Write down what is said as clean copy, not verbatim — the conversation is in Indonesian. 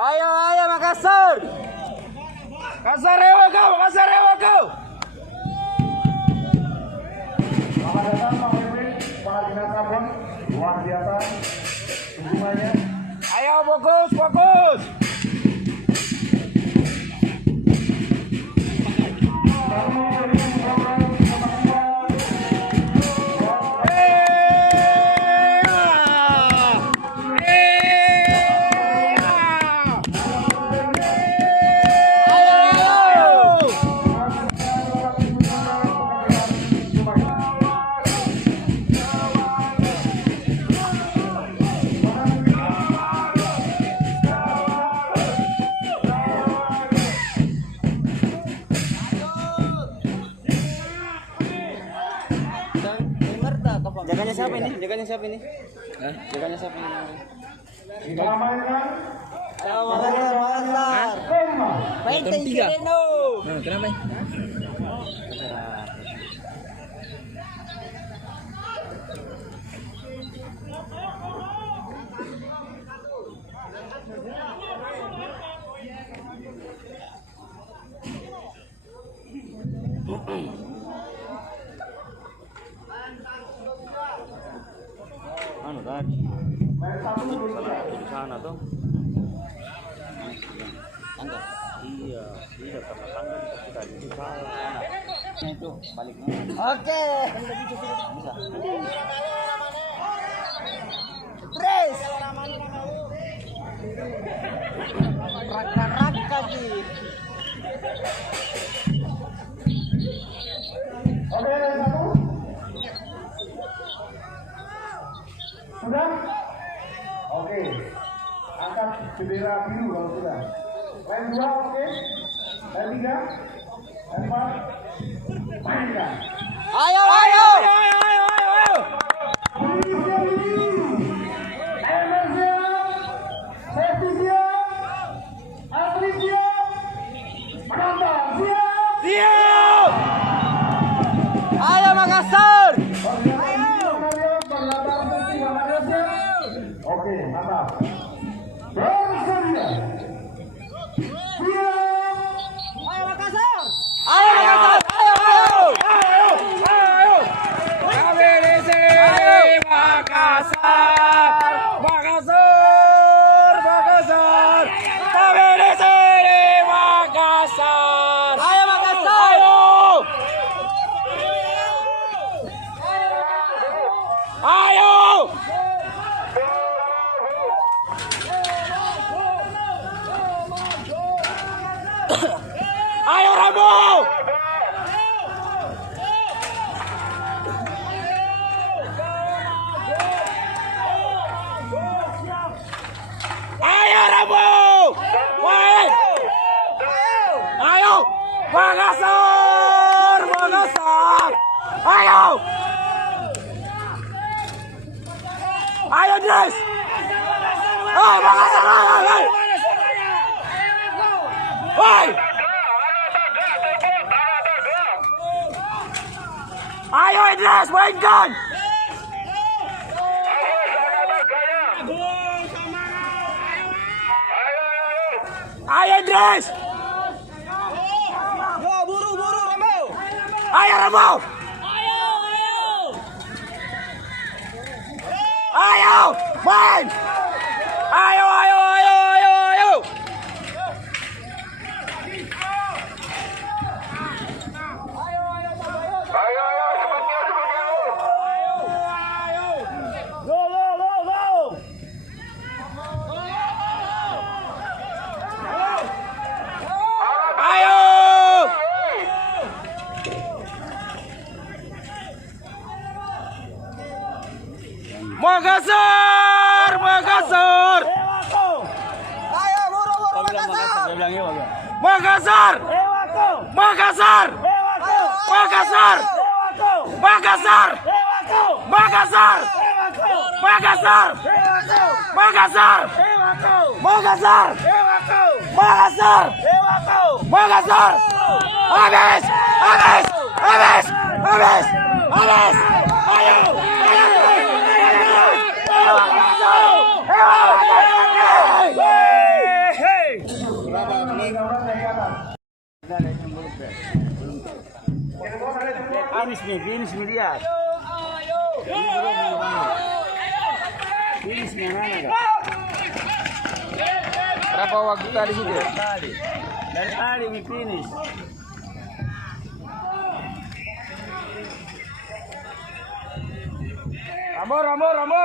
Ayo, ayo Makassar. Makassar Ewa kau, Makassar Ewa kau. Selamat datang Pak Firmin, para dinas Ambon, luar biasa dukungannya. Ayo fokus, fokus. Jaganya siapa ini? Jaganya siapa ini? Hah? Jaganya siapa ini? Diamankan. Makassar. Benteng Sereno. Kenapa? Anu tadi sana tuh tangga iya karena tangga kita di salah itu baliknya Oke. Tres. Raka-raka di. Oke, satu. Sudah? Oke. Angkat bendera biru kalau sudah. Lain dua, oke. Lain tiga. Lain empat. Mainkan. Ayo, ayo. Siap. Ayo Makassar. Oke, mantap. Bersedia. Siap. Ayo Makassar. Ayo. KBDC Makassar. Makassar. KBDC Makassar. Ayo Makassar. Ayo. Ayo Rambo. Ayo Rambo. Main. Ayo. Makassar. Ayo. Ayo Dres. Makassar. Ayo Idris, mainkan. Ayo Idris. Buru Rambo. Ayo Rambo. Ayo, main. Ayo. Makassar. Ayo buru Makassar. Habis. Ayo. Finish nih dia. Finish nih anak. Berapa waktu tadi situ? Dari tadi mi finish. Rambo.